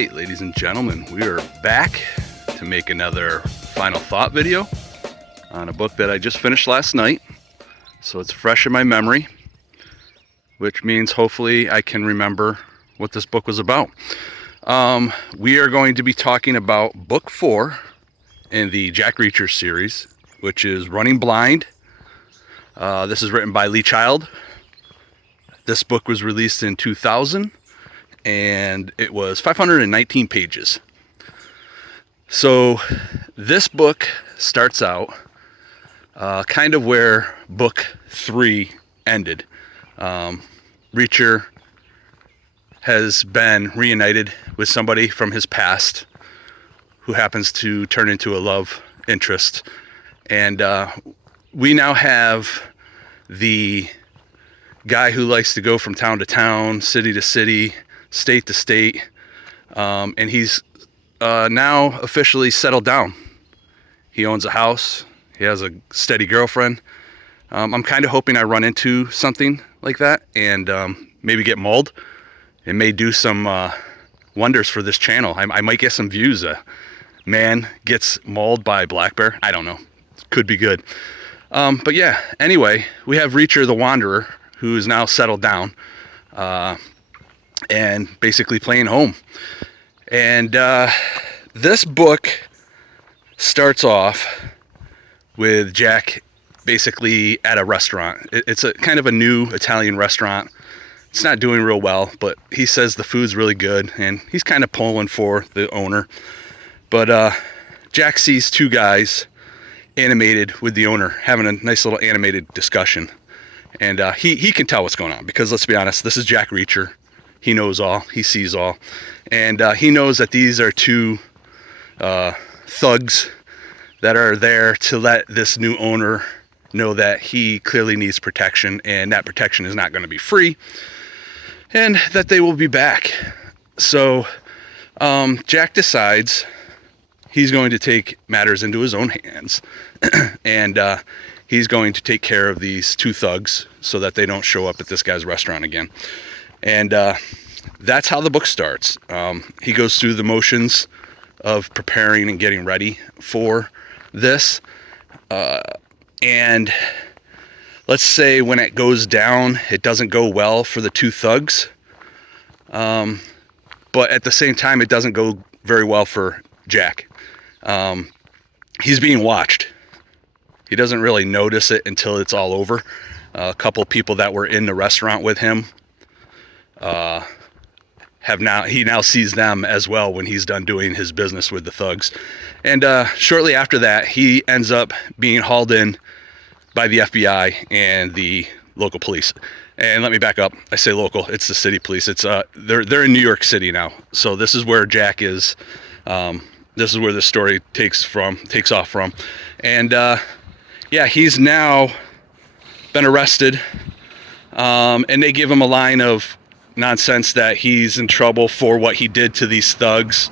right, ladies and gentlemen, we are back to make another final thought video on a book that I just finished last night. So it's fresh in my memory, which means hopefully I can remember what this book was about. We are going to be talking about book 4 in the Jack Reacher series, which is Running Blind. This is written by Lee Child. This book was released in 2000 and it was 519 pages. So this book starts out kind of where book 3 ended. Reacher has been reunited with somebody from his past who happens to turn into a love interest. And we now have the guy who likes to go from town to town, city to city, state to state, and he's now officially settled down. He owns a house. He has a steady girlfriend. I'm kind of hoping I run into something like that and maybe get mauled. It may do some wonders for this channel. I might get some views. A man gets mauled by a black bear. I don't know. Could be good. But yeah, anyway, we have Reacher the Wanderer, who is now settled down and basically playing home. And this book starts off with Jack basically at a restaurant. It's a kind of a new Italian restaurant. It's not doing real well, but he says the food's really good, and he's kind of pulling for the owner. But Jack sees two guys animated with the owner, having a nice little animated discussion. And he can tell what's going on, because let's be honest, this is Jack Reacher. He knows all, he sees all. And he knows that these are two thugs that are there to let this new owner know that he clearly needs protection, and that protection is not going to be free, and that they will be back. So Jack decides he's going to take matters into his own hands, and he's going to take care of these two thugs so that they don't show up at this guy's restaurant again. And that's how the book starts. He goes through the motions of preparing and getting ready for this. And let's say when it goes down, it doesn't go well for the two thugs. But at the same time, it doesn't go very well for Jack. He's being watched. He doesn't really notice it until it's all over. A couple people that were in the restaurant with him he now sees them as well when he's done doing his business with the thugs. And shortly after that, he ends up being hauled in by the FBI and the local police. And let me back up. I say local. It's the city police. It's they're in New York City now. So this is where Jack is. This is where the story takes off from. And yeah, he's now been arrested. And they give him a line of nonsense that he's in trouble for what he did to these thugs.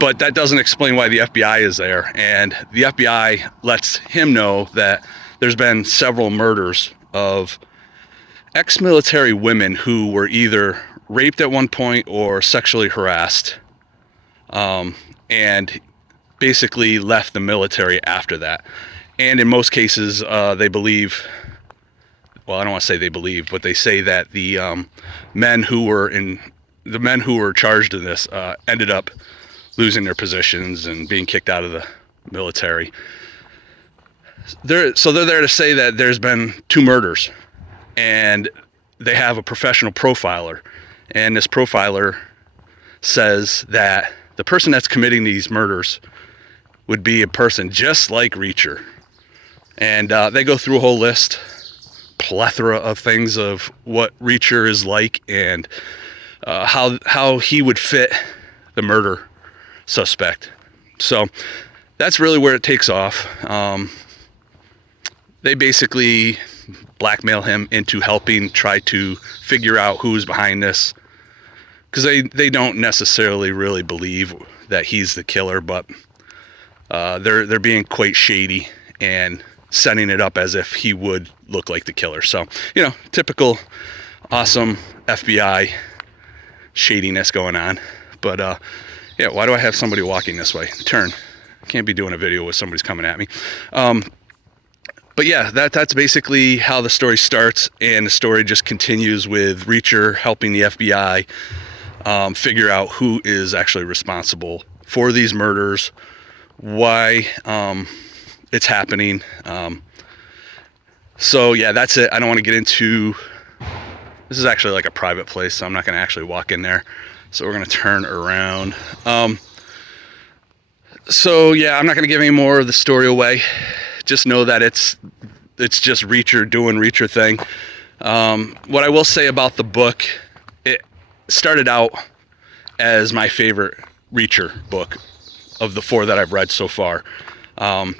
But that doesn't explain why the FBI is there. And the FBI lets him know that there's been several murders of ex-military women who were either raped at one point or sexually harassed, and basically left the military after that. And in most cases, they believe, well, I don't want to say they believe, but they say that the men who were charged in this ended up losing their positions and being kicked out of the military. So they're there to say that there's been 2 murders, and they have a professional profiler, and this profiler says that the person that's committing these murders would be a person just like Reacher. And they go through a whole list, plethora of things of what Reacher is like, and how he would fit the murder suspect. So that's really where it takes off. They basically blackmail him into helping try to figure out who's behind this, because they don't necessarily really believe that he's the killer, but they're being quite shady and setting it up as if he would look like the killer. So, typical awesome FBI shadiness going on. But yeah, why do I have somebody walking this way? Turn. Can't be doing a video with somebody's coming at me. But yeah, that's basically how the story starts, and the story just continues with Reacher helping the FBI figure out who is actually responsible for these murders, why it's happening. So yeah, that's it. I don't want to get into, this is actually like a private place, so I'm not going to actually walk in there. So we're going to turn around. So yeah, I'm not going to give any more of the story away. Just know that it's just Reacher doing Reacher thing. What I will say about the book, it started out as my favorite Reacher book of the 4 that I've read so far. And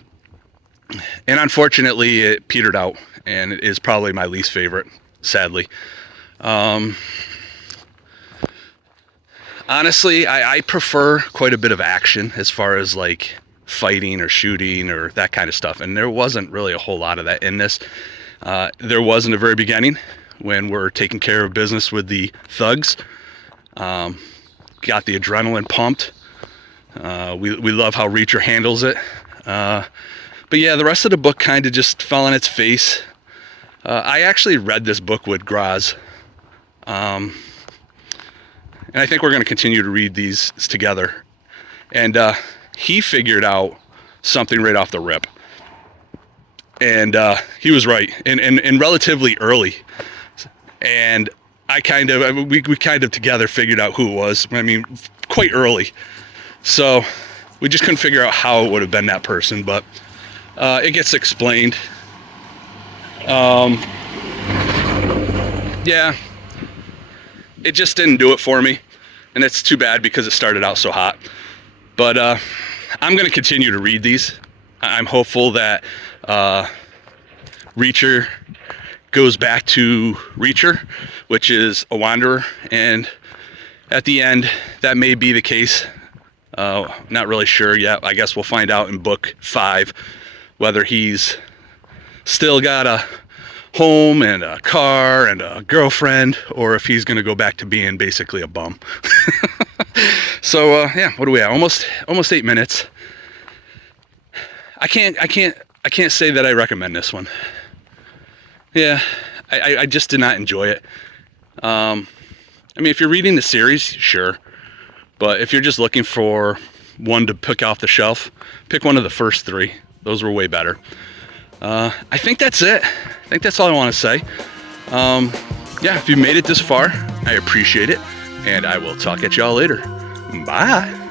unfortunately, it petered out, and it is probably my least favorite, sadly. Honestly, I prefer quite a bit of action as far as like fighting or shooting or that kind of stuff, and there wasn't really a whole lot of that in this. There was in the very beginning when we're taking care of business with the thugs. Got the adrenaline pumped. We love how Reacher handles it. But yeah, the rest of the book kind of just fell on its face. I actually read this book with Graz. And I think we're going to continue to read these together. And he figured out something right off the rip. And he was right, and relatively early. And we kind of together figured out who it was. I mean, quite early. So we just couldn't figure out how it would have been that person, but it gets explained. Yeah, it just didn't do it for me, and it's too bad because it started out so hot. But I'm going to continue to read these. I'm hopeful that Reacher goes back to Reacher, which is a wanderer, and at the end that may be the case. Not really sure yet. I guess we'll find out in book 5 whether he's still got a home and a car and a girlfriend, or if he's going to go back to being basically a bum. So yeah, what do we have? Almost 8 minutes. I can't say that I recommend this one. Yeah, I just did not enjoy it. I mean, if you're reading the series, sure. But if you're just looking for one to pick off the shelf, pick one of the first 3. Those were way better. I think that's it. I think that's all I want to say. Yeah, if you made it this far, I appreciate it. And I will talk at y'all later. Bye.